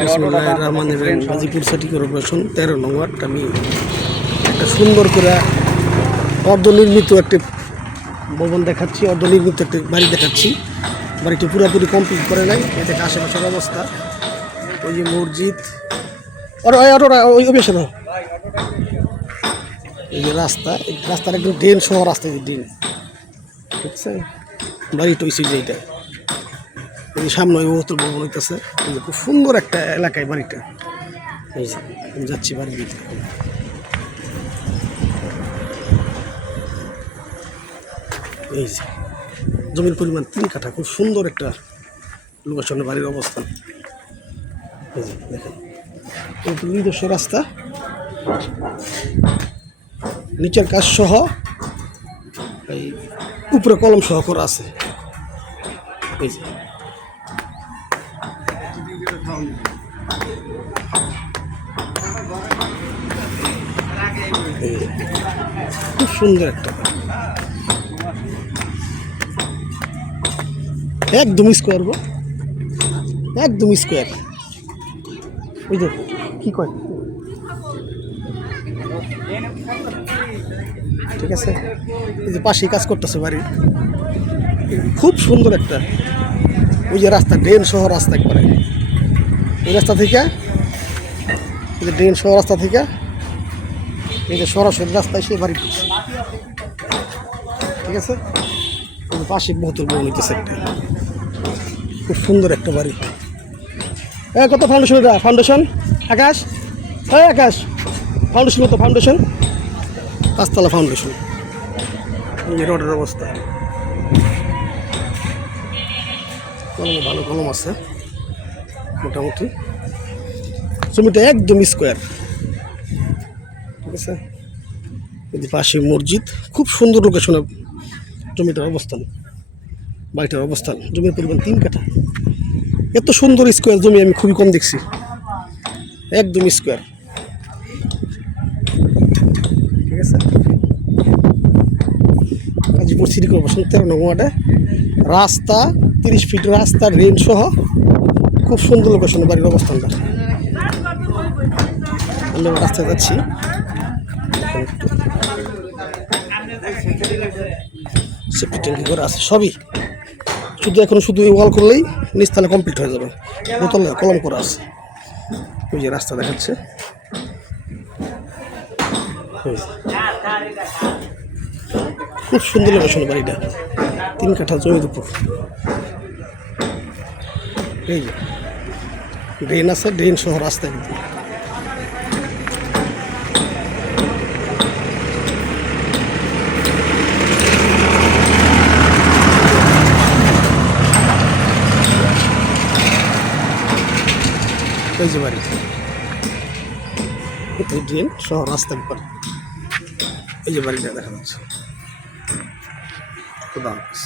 বিসমুল্লাহ রহমান রহিম গাজীপুর সিটি কর্পোরেশন তেরো নং ওয়ার্ড আমি একটা সুন্দর করে অর্ধনির্মিত একটি ভবন দেখাচ্ছি অর্ধনির্মিত একটি বাড়ি দেখাচ্ছি। বাড়িটি পুরোপুরি কমপ্লিট করে নাই এ দেখে আশেপাশের অবস্থা। ওই যে মসজিদ। ওই ওই এই যে রাস্তা এই রাস্তার একদম ড্রেন সহ রাস্তা ড্রেন। ঠিক আছে? বাড়িটা হয়েছে যে এইটা এই সামনে ওই বহুতল ভবন হইতেছে। খুব সুন্দর একটা এলাকায় বাড়িটা। আমি যাচ্ছি বাড়ির দিকে এই যে, জমির পরিমাণ তিন কাঠা, খুব সুন্দর একটা লোকেশনে বাড়ির অবস্থান এই যে, দেখেন নিজস্ব রাস্তা। নিচের কাজ সহ এই উপরে কলম সহ করা আছে। এই যে। খুব সুন্দর একটা। একদম স্কোয়ার গো। একদম স্কোয়ার ওই যে কি কয়? ঠিক আছে? এই যে পাশেই কাজ করতেছে বাড়ি। খুব সুন্দর একটা, ওই যে রাস্তা, ড্রেন সহ রাস্তা একবারে। ওই রাস্তা থেকে, এই ড্রেন সহ রাস্তা থেকে, এই যে সরাসরি রাস্তায় সে বাড়ি ঢুকছে ঠিক আছে? পাশে বহুতল বউ নিতেছে একটা খুব সুন্দর একটা বাড়ি। এ, কত ফাউন্ডেশন এটা? ফাউন্ডেশন আকাশ? হ্যাঁ আকাশ। ফাউন্ডেশন কত? ফাউন্ডেশন পাঁচতলা ফাউন্ডেশন এই রোডের অবস্থা। কলম ভালো কলম আছে। মোটামুটি। জমিটা একদম স্কোয়ার ঠিক আছে? যে পাশে মসজিদ। খুব সুন্দর লোকেশনে জমিটার অবস্থান। বাড়িটার অবস্থান। জমির পরিমাণ তিন কাঠা। এত সুন্দর স্কোয়ার জমি আমি খুবই কম দেখছি। একদম স্কোয়ার ঠিক আছে? গাজীপুর সিটি কর্পোরেশন তেরো নং ওয়ার্ডে। রাস্তা, তিরিশ ফিট রাস্তা রেন সহ খুব সুন্দর লোকেশনে বাড়ির অবস্থানটা। আমি এবার রাস্তায় যাচ্ছি। সেফটি ট্যাঙ্কি করে আছে, সবই। শুধু এখন শুধু ওয়াল করলেই নিচতলা কমপ্লিট হয়ে যাবে। বোতলে কলম করা আছে। ওই যে রাস্তা দেখাচ্ছে। খুব সুন্দর লোকেশন বাড়িটা। তিন কাঠা জমির উপর। এই যে, ড্রেন আছে, ড্রেন সহ রাস্তা একদম। এই যে বাড়ি। এই ড্রেন সহ রাস্তা একবার এই যে বাড়িটা দেখা যাচ্ছে। খুদা হাফিজ।